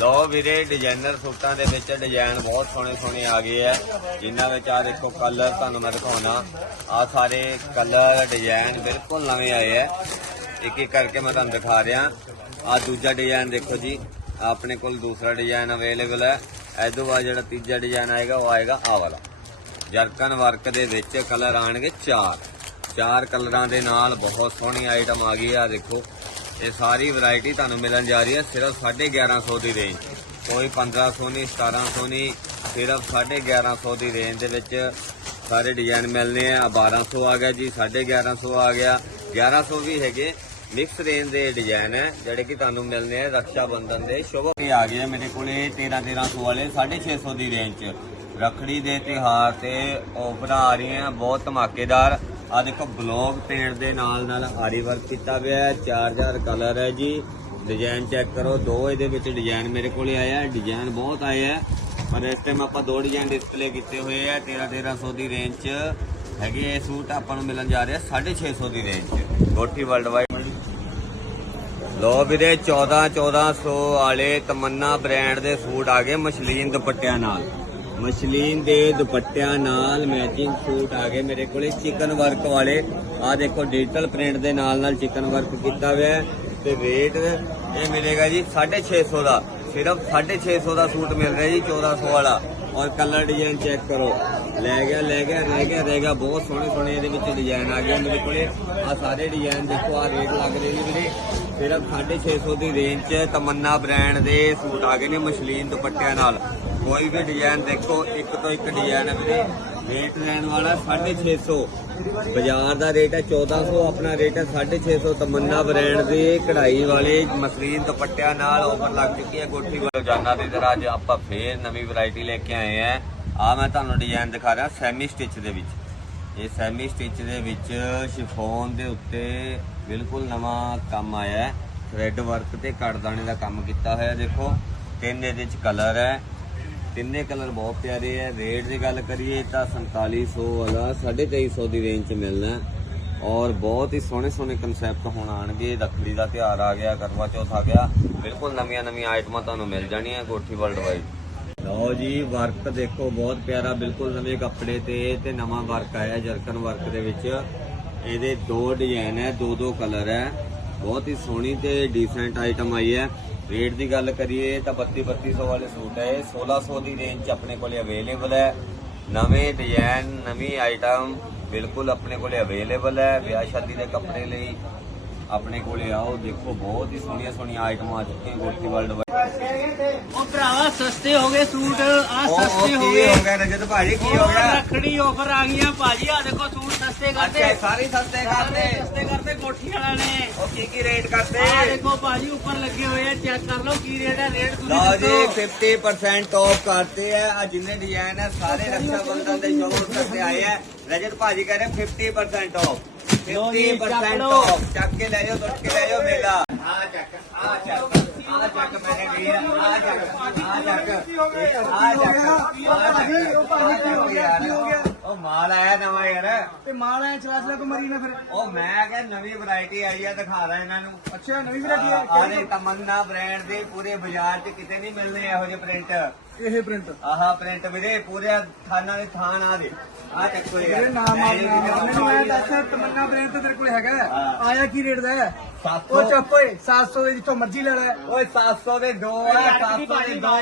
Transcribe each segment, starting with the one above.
ਲੋ ਵੀਰੇ ਡਿਜ਼ਾਈਨਰ ਸੂਟਾਂ ਦੇ ਵਿੱਚ ਡਿਜ਼ਾਈਨ ਬਹੁਤ ਸੋਹਣੇ ਸੋਹਣੇ ਆ ਗਏ ਆ। ਜਿਨ੍ਹਾਂ ਵਿੱਚ ਆ ਦੇਖੋ ਕਲਰ ਤੁਹਾਨੂੰ ਮੈਂ ਦਿਖਾਉਣਾ। ਆ ਸਾਰੇ ਕਲਰ ਡਿਜ਼ਾਈਨ ਬਿਲਕੁਲ ਨਵੇਂ ਆਏ ਆ। ਇੱਕ ਇੱਕ ਕਰਕੇ ਮੈਂ ਤੁਹਾਨੂੰ ਦਿਖਾ ਰਿਹਾ। ਆ ਦੂਜਾ ਡਿਜ਼ਾਈਨ ਦੇਖੋ ਜੀ। ਆਪਣੇ ਕੋਲ ਦੂਸਰਾ ਡਿਜ਼ਾਈਨ ਅਵੇਲੇਬਲ ਹੈ। ਇਹ ਤੋਂ ਬਾਅਦ ਜਿਹੜਾ ਤੀਜਾ ਡਿਜ਼ਾਈਨ ਆਏਗਾ, ਉਹ ਆਏਗਾ ਆ ਵਾਲਾ। ਜਰਕਨ ਵਰਕ ਦੇ ਵਿੱਚ ਕਲਰ ਆਣਗੇ ਚਾਰ। ਚਾਰ ਕਲਰਾਂ ਦੇ ਨਾਲ ਬਹੁਤ ਸੋਹਣੀ ਆਈਟਮ ਆ ਗਈ ਆ ਦੇਖੋ। ਇਹ ਸਾਰੀ ਵੈਰਾਈਟੀ ਤੁਹਾਨੂੰ ਮਿਲਣ ਜਾ ਰਹੀ ਹੈ, ਸਿਰਫ 1150 ਦੀ ਰੇਂਜ ਕੋਈ 1500 ਨਹੀਂ 1700 ਨਹੀਂ, ਸਿਰਫ 1150 ਦੀ ਰੇਂਜ ਦੇ ਵਿੱਚ ਸਾਰੇ ਡਿਜ਼ਾਈਨ ਮਿਲਨੇ ਆ। 1200 ਆ ਗਿਆ ਜੀ 1150 ਆ ਗਿਆ। 1100 ਵੀ ਹੈਗੇ। ਮਿਕਸ ਰੇਂਜ ਦੇ ਡਿਜ਼ਾਈਨ ਹੈ, ਜਿਹੜੇ ਕਿ ਤੁਹਾਨੂੰ ਮਿਲਨੇ ਆ ਰਕਸ਼ਾ ਬੰਧਨ ਦੇ। ਸ਼ੁਭ ਇਹ ਆ ਗਏ ਆ ਮੇਰੇ ਕੋਲੇ 13 1300 ਵਾਲੇ 650 ਦੀ ਰੇਂਜ ਚ। ਰਖੜੀ ਦੇ ਤਿਹਾਰ ਤੇ ਆਫਰਾਂ ਆ ਰਹੀਆਂ, ਬਹੁਤ ਧਮਾਕੇਦਾਰ। ਆ ਦੇਖੋ, ਬਲੌਗ ਪੇਂਟ ਦੇ ਨਾਲ ਨਾਲ ਆਰੀ ਵਰਕ ਕੀਤਾ ਗਿਆ ਹੈ 4000 ਕਲਰ ਹੈ ਜੀ। ਡਿਜ਼ਾਈਨ ਚੈੱਕ ਕਰੋ, ਦੋ ਇਹਦੇ ਵਿੱਚ ਡਿਜ਼ਾਈਨ ਮੇਰੇ ਕੋਲੇ ਆਇਆ ਡਿਜ਼ਾਈਨ ਬਹੁਤ ਆਏ ਹੈ। ਪਰ ਇਸ ਟਾਈਮ ਆਪਾਂ ਦੋ ਡਿਜ਼ਾਈਨ ਡਿਸਪਲੇ ਕੀਤੇ ਹੋਏ ਆ 13 1300 ਦੀ ਰੇਂਜ 'ਚ ਹੈਗੇ ਇਹ ਸੂਟ, ਆਪਾਂ ਨੂੰ ਮਿਲਣ ਜਾ ਰਿਹਾ 650 ਦੀ ਰੇਂਜ 'ਚ। ਗੋਠੀ ਵਰਲਡ ਵਾਈਡ ਲੋ ਵੀਰੇ 14 1400 ਵਾਲੇ ਤਮੰਨਾ ਬ੍ਰਾਂਡ ਦੇ ਸੂਟ ਆ ਗਏ ਮਸ਼ਲੀਨ ਦੁਪੱਟਿਆਂ ਨਾਲ। ਮਸ਼ਲੀਨ ਦੇ ਦੁਪੱਟਿਆਂ ਨਾਲ ਮੈਚਿੰਗ ਸੂਟ ਆ ਗਏ ਮੇਰੇ ਕੋਲੇ। ਚਿਕਨ ਵਰਕ ਵਾਲੇ ਆ ਦੇਖੋ ਡਿਜੀਟਲ ਪ੍ਰਿੰਟ ਦੇ ਨਾਲ ਨਾਲ ਚਿਕਨ ਵਰਕ ਕੀਤਾ ਹੋਇਆ ਹੈ ਤੇ ਰੇਟ ਇਹ ਮਿਲੇਗਾ ਜੀ 650 ਦਾ। ਸਿਰਫ 650 ਦਾ ਸੂਟ ਮਿਲ ਰਿਹਾ ਜੀ 1400 ਵਾਲਾ। ਔਰ ਕਲਰ ਡਿਜ਼ਾਈਨ ਚੈੱਕ ਕਰੋ। ਲੈ ਗਿਆ ਲੈ ਗਿਆ, ਰਹਿ ਗਿਆ ਰਹਿ ਗਿਆ। ਬਹੁਤ ਸੋਹਣੇ ਸੋਹਣੇ ਇਹਦੇ ਵਿੱਚ ਡਿਜ਼ਾਈਨ ਆ ਗਏ। ਮੇਰੇ ਕੋਲੇ ਆ ਸਾਰੇ ਡਿਜ਼ਾਈਨ ਦੇਖੋ ਆ ਰੇਟ ਲੱਗ ਰਹੇ ਨੇ ਵੀਰੇ ਸਿਰਫ 650 ਦੀ ਰੇਂਜ 'ਚ ਤਮੰਨਾ ਬ੍ਰਾਂਡ ਦੇ ਸੂਟ ਆ ਗਏ ਨੇ ਮਸ਼ਲੀਨ ਦੁਪੱਟਿਆਂ ਨਾਲ। ਕੋਈ ਵੀ ਡਿਜ਼ਾਈਨ ਦੇਖੋ, ਇੱਕ ਤੋਂ ਇੱਕ ਡਿਜ਼ਾਈਨ ਹੈ ਵੀਰੇ ਰੇਟ ਲੈਣ ਵਾਲਾ 650 ਬਾਜ਼ਾਰ ਦਾ ਰੇਟ ਹੈ 1400 ਆਪਣਾ ਰੇਟ ਹੈ 650 ਤਮੰਨਾ ਬ੍ਰਾਂਡ ਦੇ ਕਢਾਈ ਵਾਲੇ ਮਸਲੀਨ ਦੁਪੱਟਿਆਂ ਨਾਲ ਆਫਰ ਲੱਗ ਚੁੱਕੀ ਹੈ ਕੋਠੀ ਵਾਲੇ। ਰੋਜ਼ਾਨਾ ਦੀ ਤਰ੍ਹਾਂ ਅੱਜ ਆਪਾਂ ਫੇਰ ਨਵੀਂ ਵੈਰਾਈਟੀ ਲੈ ਕੇ ਆਏ ਆ ਆ ਮੈਂ ਤੁਹਾਨੂੰ ਡਿਜ਼ਾਈਨ ਦਿਖਾ ਰਿਹਾ ਸੈਮੀ ਸਟਿਚ ਦੇ ਵਿੱਚ। ਇਹ ਸੈਮੀ ਸਟਿਚ ਦੇ ਵਿੱਚ ਸ਼ਿਫੋਨ ਦੇ ਉੱਤੇ ਬਿਲਕੁਲ ਨਵਾਂ ਕੰਮ ਆਇਆ ਹੈ। ਥ੍ਰੈਡ ਵਰਕ ਤੇ ਕੜਦਾਣੇ ਦਾ ਕੰਮ ਕੀਤਾ ਹੋਇਆ, ਦੇਖੋ। ਤਿੰਨ ਇਹਦੇ ਵਿੱਚ ਕਲਰ ਹੈ। ਤਿੰਨੇ ਕਲਰ ਬਹੁਤ ਪਿਆਰੇ ਹੈ। ਰੇਟ ਦੀ ਗੱਲ ਕਰੀਏ ਤਾਂ 4700 ਵਾਲਾ 2350 ਦੀ ਰੇਂਜ 'ਚ ਮਿਲਣਾ ਔਰ ਬਹੁਤ ਹੀ ਸੋਹਣੇ ਸੋਹਣੇ ਕਨਸੈਪਟ ਹੁਣ ਆਣਗੇ ਰੱਖੜੀ ਦਾ ਤਿਉਹਾਰ ਆ ਗਿਆ, ਕਰਵਾ ਚੌਥ ਆ ਗਿਆ। ਬਿਲਕੁਲ ਨਵੀਆਂ ਨਵੀਆਂ ਆਈਟਮਾਂ ਤੁਹਾਨੂੰ ਮਿਲ ਜਾਣੀਆਂ ਕੋਠੀ ਵਰਲਡ ਵਾਈਡ ਲਓ ਜੀ ਵਰਕ ਦੇਖੋ, ਬਹੁਤ ਪਿਆਰਾ, ਬਿਲਕੁਲ ਨਵੇਂ ਕੱਪੜੇ ਤੇ ਤੇ ਨਵਾਂ ਵਰਕ ਆਇਆ ਜਰਕਨ ਵਰਕ ਦੇ ਵਿੱਚ। ਇਹਦੇ ਦੋ ਡਿਜ਼ਾਈਨ ਹੈ, ਦੋ ਦੋ ਕਲਰ ਹੈ। ਬਹੁਤ ਹੀ ਸੋਹਣੀ ਤੇ ਡੀਸੈਂਟ ਆਈਟਮ ਆਈ ਹੈ। ਰੇਟ ਦੀ ਗੱਲ ਕਰੀਏ ਤਾਂ 32 3200 ਵਾਲੇ ਸੂਟ ਹੈ। ਇਹ 1600 ਦੀ ਰੇਂਜ 'ਚ ਆਪਣੇ ਕੋਲੇ ਅਵੇਲੇਬਲ ਹੈ। ਨਵੇਂ ਡਿਜ਼ਾਈਨ ਨਵੀਂ ਆਈਟਮ ਬਿਲਕੁਲ ਆਪਣੇ ਕੋਲੇ ਅਵੇਲੇਬਲ ਹੈ। ਵਿਆਹ ਸ਼ਾਦੀ ਦੇ ਕੱਪੜੇ ਲਈ ਆਪਣੇ ਕੋਲੇ ਆਓ ਦੇਖੋ ਬਹੁਤ ਹੀ ਸੋਹਣੀਆਂ ਸੋਹਣੀਆਂ ਆਈਟਮਾਂ ਆ ਚੁੱਕੀਆਂ ਗੋਠੀ ਵਰਲਡ ਉਹ ਭਰਾਵਾ ਸਸਤੇ ਹੋ ਗਏ ਸੂਟ। ਆ ਸਸਤੇ ਹੋ ਗਏ। ਹੋ ਗਿਆ ਰਜਤ ਭਾਜੀ ਕੀ ਹੋ ਗਿਆ? ਰੱਖੜੀ ਆਫਰ ਆ ਗਈਆਂ ਭਾਜੀ ਆ ਦੇਖੋ ਸੂਟ ਸਸਤੇ ਕਰਦੇ। ਸਾਰੇ ਸਸਤੇ ਕਰਦੇ। ਸਸਤੇ ਕਰਦੇ ਕੋਠੀ ਵਾਲਿਆਂ ਨੇ। ਉਹ ਕੀ ਕੀ ਰੇਟ ਕਰਦੇ? ਆ ਦੇਖੋ ਭਾਜੀ ਉੱਪਰ ਲੱਗੇ ਹੋਏ ਆ ਚੈੱਕ ਕਰ ਲਓ ਕੀ ਰੇਟ ਹੈ ਰੇਟ ਤੁਸੀਂ ਲਓ ਜੀ ਦੱਸੋ। 50% ਆਫ ਕਰਤੇ ਹੈ ਆ ਜਿੰਨੇ ਡਿਜ਼ਾਈਨ ਹੈ ਸਾਰੇ ਰੱਖਾ ਬੰਧਨ ਦੇ ਸ਼ੋਅ ਕਰਤੇ ਆਏ ਹੈ ਰਜਤ ਭਾਜੀ ਕਹ ਰਹੇ 50% ਆਫ ਲਓ ਜੀ, ਚੱਕ 50% ਲਓ। ਆਫ ਚੱਕ ਕੇ ਲੈ ਜਾਓ ਟੁੱਟ ਕੇ ਲੈ ਜਾਓ ਮੇਲਾ। ਆ ਚੱਕ ਆ ਚੱਕ ਆ ਚੱਕ ਮੈਨੇ ਵੀਰ ਆ ਚੱਕ ਆ ਚੱਕ। ਆ ਚੱਕ ਉਹ ਮਾਲ ਆਇਆ ਨਵਾਂ ਯਾਰ। ਤੇ ਮਾਲ ਐ ਚਲਾ ਚਲਾ ਕੋ ਮਰੀ ਨਾ ਫਿਰ। ਉਹ ਮੈਂ ਕਿਹਾ ਨਵੀਂ ਵੈਰਾਈਟੀ ਆਈ ਆ ਦਿਖਾ ਦਾਂ ਇਹਨਾਂ ਨੂੰ। ਅੱਛਾ ਨਵੀਂ ਵੈਰਾਈਟੀ ਤਮੰਨਾ ਬ੍ਰਾਂਡ ਦੇ ਪੂਰੇ ਬਾਜ਼ਾਰ 'ਚ ਕਿਤੇ ਨਹੀਂ ਮਿਲਨੇ ਇਹੋ ਜਿਹੇ ਪ੍ਰਿੰਟ ਇਹ ਪ੍ਰਿੰਟ ਆਹਾ ਪ੍ਰਿੰਟ ਵੀਰੇ ਪੂਰੇ ਥਾਨਾਂ ਦੇ ਥਾਨ ਆ ਦੇ। ਆ ਚੱਕੋ ਯਾਰ ਇਹ ਨਾਮ ਆ ਮੈਨੂੰ ਐ ਦੱਸ ਤਮੰਨਾ ਬ੍ਰਾਂਡ ਤੇ ਤੇਰੇ ਕੋਲ ਹੈਗਾ ਹੈ? ਹਾਂ। ਆਇਆ ਕੀ ਰੇਟ ਦਾ ਹੈ 700 ਉਹ ਚੱਪ ਓਏ 700 ਦੇ ਜਿੱਥੋਂ ਮਰਜ਼ੀ ਲੈ ਲੈ ਓਏ 700 ਦੇ ਦੋ ਆ 700 ਦੇ ਦੋ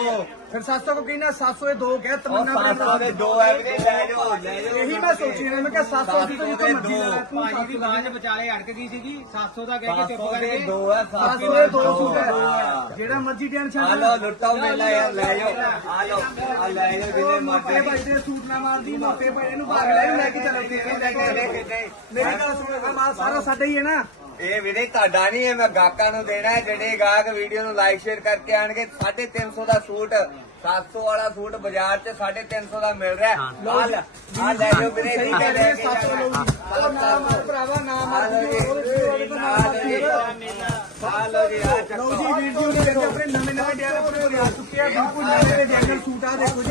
ਫਿਰ 700 ਕੋ ਕਹਿਣਾ 700 ਦੇ ਦੋ ਕਹਿ ਉਹ ਤਮੰਨਾ ਬ੍ਰਾਂਡ 700 ਦੇ ਦੋ ਆ ਵੀਰੇ ਲੈ ਜਾਓ ਲੈ ਜਾਓ ਇਹੀ ਮੈਂ ਸੋਚੀ ਨਾ ਮੈਂ ਕਿਹਾ 700 ਦੀ 700 ਜਿੱਥੋਂ ਦੇ ਮਰਜ਼ੀ ਲੈ ਲੈ ਦੋ। ਤੂੰ ਭਾਜੀ ਦੀ ਆਵਾਜ਼ ਵਿਚਾਲੇ ਅੜਕ ਗਈ ਸੀਗੀ 700 ਦਾ ਕਹਿ ਕੇ ਚੁੱਪ 700 ਦੇ ਕਰਕੇ ਦੋ ਆ 700 ਦੇ ਦੋ ਸੂਟ ਹੈ ਆ ਜਿਹੜਾ ਮਰਜ਼ੀ ਟੈਨਸ਼ਨ ਆ ਲਓ ਲੁੱਟਾਓ ਮੇਲਾ ਯਾਰ ਲੈ ਜਾਓ ਆ ਲਓ ਆ ਲੈ ਜਾਓ ਵੀਰੇ ਮੋਟੇ ਭਾਈ ਦੇ ਸੂਟ ਨਾ ਮਾਰਦੀ ਮੋਟੇ ਭਾਈ ਇਹਨੂੰ ਭਾਗ ਲੈ ਲੈ ਕੇ ਚੱਲੋ ਮੇਰੀ ਗੱਲ ਸੁਣ ਮਾਲ ਸਾਰਾ ਸਾਡਾ ਹੀ ਹੈ ਨਾ। ਇਹ ਵੀਰੇ ਤੁਹਾਡਾ ਨਹੀਂ ਹੈ ਮੈਂ ਗਾਹਕਾਂ ਨੂੰ ਦੇਣਾ ਹੈ। ਜਿਹੜੇ ਗਾਹਕ ਵੀਡੀਓ ਨੂੰ ਲਾਈਕ ਸ਼ੇਅਰ ਕਰਕੇ ਆਣਗੇ 350 ਦਾ ਸੂਟ 700 ਵਾਲਾ ਸੂਟ ਬਾਜ਼ਾਰ 'ਚ 350 ਦਾ ਮਿਲ ਰਿਹਾ ਹੈ। ਆ ਲੈ ਆ ਲੈ ਜਾਓ ਵੀਰੇ ਠੀਕ ਹੈ ਲੈ ਕੇ 700 ਲਓ ਜਾਣਾ। ਨਾ ਮਾਰ ਭਰਾਵਾ ਨਾ ਆ ਮਾਰ ਲਓ ਜੀ। ਆ ਲਓ ਜੀ। ਆ ਲਓ ਜੀ ਚੱਕੋ। ਵੀਰ ਜੀ ਉਹਨੇ ਦੇਖੋ ਆਪਣੇ ਨਵੇਂ ਨਵੇਂ ਡਿਜ਼ਾਈਨ ਆਪਣੇ ਕੋਲ ਆ ਚੁੱਕੇ ਆ। ਬਿਲਕੁਲ ਨਵੇਂ ਨਵੇਂ ਡਿਜ਼ਾਈਨ ਸੂਟ ਆ ਦੇਖੋ ਜੀ।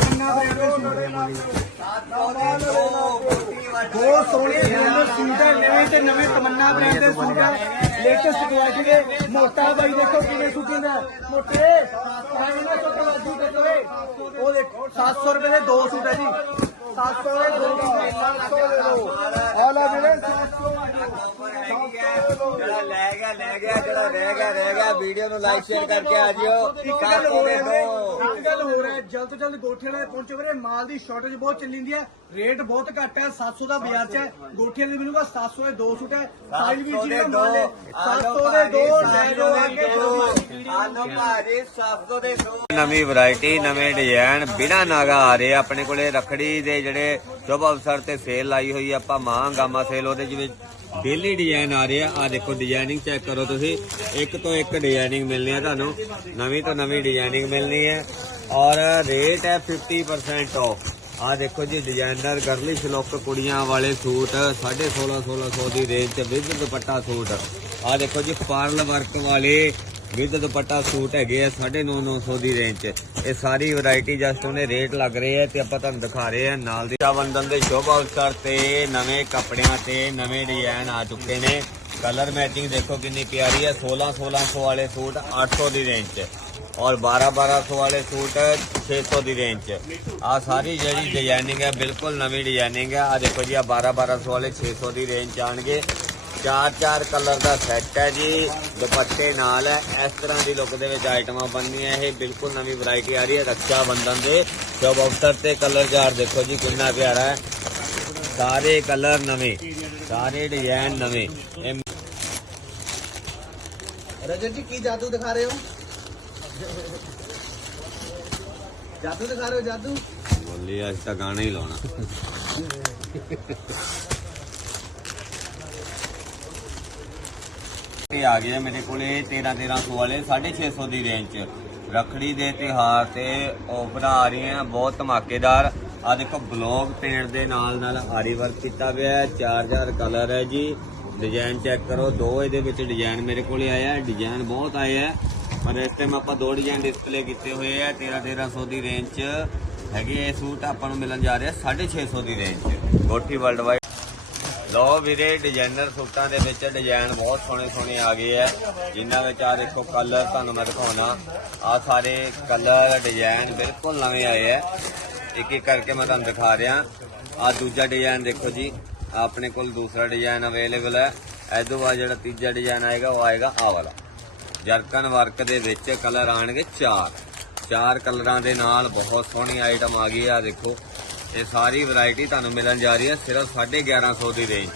ਕੰਨਾ ਬ੍ਰਾਂਡ ਦੇ ਬਹੁਤ ਸੋਹਣੇ ਸੁੰਦਰ ਸੂਟ ਹੈ ਨਵੇਂ ਤੇ ਨਵੇਂ ਤਮੰਨਾ ਬ੍ਰਾਂਡ ਦੇ ਸੂਟ ਹੈ ਲੇਟੈਸਟ ਕੁਆਲਿਟੀ ਦੇ ਮੋਟਾ ਬਾਈ ਦੇਖੋ ਕਿਵੇਂ ਸੂਟ ਮੋਟੇ ਸਾਈਨ ਨਾਲ ਛੋਟਾ ਵਾਦੀ ਉਹ ਦੇਖੋ 700 ਰੁਪਏ ਦੇ ਦੋ ਸੂਟ ਹੈ ਜੀ 700 ਦੇ ਦੋ ਸੂਟ 700 ਦੇ ਦੋ ਆ ਲੈ ਵੀਰੇ 700 ਜਿਹੜਾ ਲੈ ਗਿਆ ਲੈ ਗਿਆ ਜਿਹੜਾ ਰਹਿ ਗਿਆ ਰਹਿ ਗਿਆ ਵੀਡੀਓ ਨੂੰ ਲਾਈਕ ਸ਼ੇਅਰ ਕਰਕੇ ਆ ਜਿਓ ਇੱਕ ਗੱਲ ਹੋਰ ਹੈ ਇੱਕ ਗੱਲ ਹੋਰ ਹੈ। ਜਲਦ ਤੋਂ ਜਲਦ ਗੋਠੇ ਵਾਲੇ ਪਹੁੰਚੋ ਵੀਰੇ ਮਾਲ ਦੀ ਸ਼ਾਰਟੇਜ ਬਹੁਤ ਚੱਲੀ ਜਾਂਦੀ ਹੈ ਰੇਟ ਬਹੁਤ ਘੱਟ ਹੈ 700 ਦਾ ਬਾਜ਼ਾਰ 'ਚ ਹੈ। ਗੋਠੇ ਵਾਲੇ ਮਿਲੂਗਾ 700 ਦੇ ਦੋ ਸੂਟ ਹੈ। ਸਾਈਜ਼ ਵੀ ਜਿਹੜਾ ਮਾਲ ਹੈ। 700 ਦੇ ਦੋ ਲੈ ਲਓ ਆ ਕੇ ਆਲੋ ਭਾਜੀ 700 ਦੇ ਦੋ। ਨਵੀਂ ਵੈਰਾਈਟੀ ਨਵੇਂ ਡਿਜ਼ਾਈਨ ਬਿਨਾ ਨਾਗਾ ਆ ਰਹੇ ਆ। ਆਪਣੇ ਕੋਲੇ ਰਖੜੀ ਦੇ ਜਿਹੜੇ ਸ਼ੁਭ ਅਵਸਰ ਤੇ ਸੇਲ ਲਾਈ ਹੋਈ ਆ ਆਪਾਂ ਮਾਂ ਗਾਮਾ ਸੇਲ ਉਹਦੇ ਵਿੱਚ ਡੇਲੀ ਡਿਜ਼ਾਈਨ ਆ ਰਹੇ ਆ। ਆ ਦੇਖੋ ਡਿਜ਼ਾਈਨਿੰਗ ਚੈੱਕ ਕਰੋ ਤੁਸੀਂ। ਇੱਕ ਤੋਂ ਇੱਕ ਡਿਜ਼ਾਈਨਿੰਗ ਮਿਲਣੀ ਹੈ ਤੁਹਾਨੂੰ। ਨਵੀਂ ਤੋਂ ਨਵੀਂ ਡਿਜ਼ਾਈਨਿੰਗ ਮਿਲਣੀ ਹੈ ਔਰ ਰੇਟ ਹੈ 50% ਆਫ ਆ ਦੇਖੋ ਜੀ ਡਿਜ਼ਾਈਨਰ ਗਰਲਿਸ਼ ਲੁੱਕ ਕੁੜੀਆਂ ਵਾਲੇ ਸੂਟ 1650 1600 ਦੀ ਰੇਂਜ ਚ ਵਿਦ ਦੁਪੱਟਾ ਸੂਟ। ਆ ਦੇਖੋ ਜੀ ਪਾਰਲ ਵਰਕ ਵਾਲੇ ਵਿਦ ਦੁਪੱਟਾ ਸੂਟ ਹੈਗੇ ਆ 950 ਦੀ ਰੇਂਜ ਚ। ਇਹ ਸਾਰੀ ਵੈਰਾਈਟੀ ਜਸਟ ਉਹਨੇ ਰੇਟ ਲੱਗ ਰਹੇ ਆ ਤੇ ਆਪਾਂ ਤੁਹਾਨੂੰ ਦਿਖਾ ਰਹੇ ਆ। ਨਾਲ ਦੀ ਬੰਦਨ ਦੇ ਸ਼ੋਭਾ ਅਵਸਰ ਤੇ ਨਵੇਂ ਕੱਪੜਿਆਂ ਤੇ ਨਵੇਂ ਡਿਜ਼ਾਈਨ ਆ ਚੁੱਕੇ ਨੇ। ਕਲਰ ਮੈਚਿੰਗ ਦੇਖੋ ਕਿੰਨੀ ਪਿਆਰੀ ਹੈ 16 1600 ਵਾਲੇ ਸੂਟ 800 ਦੀ ਰੇਂਜ ਚ। ਔਰ 12 1200 ਵਾਲੇ ਸੂਟ 600 ਦੀ ਰੇਂਜ ਚ। ਆ ਸਾਰੀ ਜਿਹੜੀ ਡਿਜ਼ਾਈਨਿੰਗ ਹੈ ਬਿਲਕੁਲ ਨਵੀਂ ਡਿਜ਼ਾਈਨਿੰਗ ਹੈ ਆ ਦੇਖੋ ਜੀ, ਆ 12 1200 ਵਾਲੇ 600 ਦੀ ਰੇਂਜ ਚ ਆਣਗੇ। ਚਾਰ ਚਾਰ ਕਲਰ ਦਾ ਸੈੱਟ ਹੈ ਜੀ ਦੁਪੱਟੇ ਨਾਲ ਹੈ। ਇਸ ਤਰ੍ਹਾਂ ਦੀ ਲੁੱਕ ਦੇ ਵਿੱਚ ਆਈਟਮਾਂ ਬਣਨੀਆਂ ਇਹ ਬਿਲਕੁਲ ਨਵੀਂ ਵੈਰਾਈਟੀ ਆ ਰਹੀ ਹੈ ਰੱਖਿਆ ਬੰਧਨ ਦੇ। ਸ਼ੋਭ ਅਵਸਰ ਤੇ ਕਲਰ ਚਾਰ ਦੇਖੋ ਜੀ ਕਿੰਨਾ ਪਿਆਰਾ ਹੈ। ਸਾਰੇ ਕਲਰ ਨਵੇਂ ਸਾਰੇ ਡਿਜ਼ਾਈਨ ਨਵੇਂ। ਰਜਤ ਜੀ ਕੀ ਜਾਦੂ ਦਿਖਾ ਰਹੇ ਹੋ? ਜਾਦੂ ਦਿਖਾ ਰਹੇ ਹੋ ਜਾਦੂ? ਬੋਲੀ ਅੱਜ ਤਾਂ ਗਾਣਾ ਹੀ ਲਾਉਣਾ। ਤੇ ਆ ਗਏ ਮੇਰੇ ਕੋਲੇ 13 1300 ਵਾਲੇ 650 ਦੀ ਰੇਂਜ ਚ। ਰਖੜੀ ਦੇ ਤਿਹਾਰ ਤੇ ਆਫਰਾਂ ਆ ਰਹੀਆਂ ਬਹੁਤ ਧਮਾਕੇਦਾਰ। ਆ ਦੇਖੋ ਬਲੌਕ ਪੇਂਟ ਦੇ ਨਾਲ ਨਾਲ ਆਰੀ ਵਰਕ ਕੀਤਾ ਹੋਇਆ ਹੈ, ਚਾਰ ਚਾਰ ਕਲਰ ਹੈ ਜੀ। ਡਿਜ਼ਾਈਨ ਚੈੱਕ ਕਰੋ, ਦੋ ਇਹਦੇ ਵਿੱਚ ਡਿਜ਼ਾਈਨ ਮੇਰੇ ਕੋਲੇ ਆਇਆ ਹੈ ਡਿਜ਼ਾਈਨ ਬਹੁਤ ਆਏ ਹੈ। ਪਰ ਇਸ ਟਾਈਮ ਆਪਾਂ ਦੋ ਡਿਜ਼ਾਈਨ ਡਿਸਪਲੇ ਕੀਤੇ ਹੋਏ ਆ 13 1300 ਦੀ ਰੇਂਜ ਚ। ਹੈਗੇ ਇਹ ਸੂਟ, ਆਪਾਂ ਨੂੰ ਮਿਲਣ ਜਾ ਰਿਹਾ 650 ਦੀ ਰੇਂਜ ਚ। ਗੋਠੀ ਵਰਲਡ ਵਾਈਡ ਲੋ ਵੀਰੇ ਡਿਜ਼ਾਈਨਰ ਸੂਟਾਂ ਦੇ ਵਿੱਚ ਡਿਜ਼ਾਈਨ ਬਹੁਤ ਸੋਹਣੇ ਸੋਹਣੇ ਆ ਗਏ ਆ। ਜਿਨ੍ਹਾਂ ਵਿੱਚ ਆ ਦੇਖੋ ਕਲਰ ਤੁਹਾਨੂੰ ਮੈਂ ਦਿਖਾਉਣਾ। ਆ ਸਾਰੇ ਕਲਰ ਡਿਜ਼ਾਈਨ ਬਿਲਕੁਲ ਨਵੇਂ ਆਏ ਆ। ਇੱਕ ਇੱਕ ਕਰਕੇ ਮੈਂ ਤੁਹਾਨੂੰ ਦਿਖਾ ਰਿਹਾ। ਆ ਦੂਜਾ ਡਿਜ਼ਾਈਨ ਦੇਖੋ ਜੀ। ਆਪਣੇ ਕੋਲ ਦੂਸਰਾ ਡਿਜ਼ਾਈਨ ਅਵੇਲੇਬਲ ਹੈ। ਇਹ ਤੋਂ ਬਾਅਦ ਜਿਹੜਾ ਤੀਜਾ ਡਿਜ਼ਾਈਨ ਆਏਗਾ, ਉਹ ਆਏਗਾ ਆ ਵਾਲਾ। ਜਰਕਨ ਵਰਕ ਦੇ ਵਿੱਚ ਕਲਰ ਆਣਗੇ ਚਾਰ। ਚਾਰ ਕਲਰਾਂ ਦੇ ਨਾਲ ਬਹੁਤ ਸੋਹਣੀ ਆਈਟਮ ਆ ਗਈ ਆ ਦੇਖੋ। ਇਹ ਸਾਰੀ ਵੈਰਾਈਟੀ ਤੁਹਾਨੂੰ ਮਿਲਣ ਜਾ ਰਹੀ ਹੈ, ਸਿਰਫ 1150 ਦੀ ਰੇਂਜ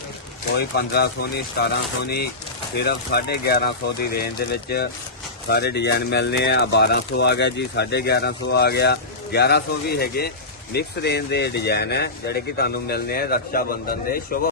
ਕੋਈ 1500 ਨਹੀਂ 1700 ਨਹੀਂ, ਸਿਰਫ 1150 ਦੀ ਰੇਂਜ ਦੇ ਵਿੱਚ ਸਾਰੇ ਡਿਜ਼ਾਈਨ ਮਿਲਨੇ ਆ। 1200 ਆ ਗਿਆ ਜੀ 1150 ਆ ਗਿਆ। 1100 ਵੀ ਹੈਗੇ ਮਿਕਸ ਰੇਂਜ ਦੇ ਡਿਜ਼ਾਈਨ ਹੈ, ਜਿਹੜੇ ਕਿ ਤੁਹਾਨੂੰ ਮਿਲਨੇ ਆ ਰਕਸ਼ਾ ਬੰਧਨ ਦੇ ਸ਼ੁਭ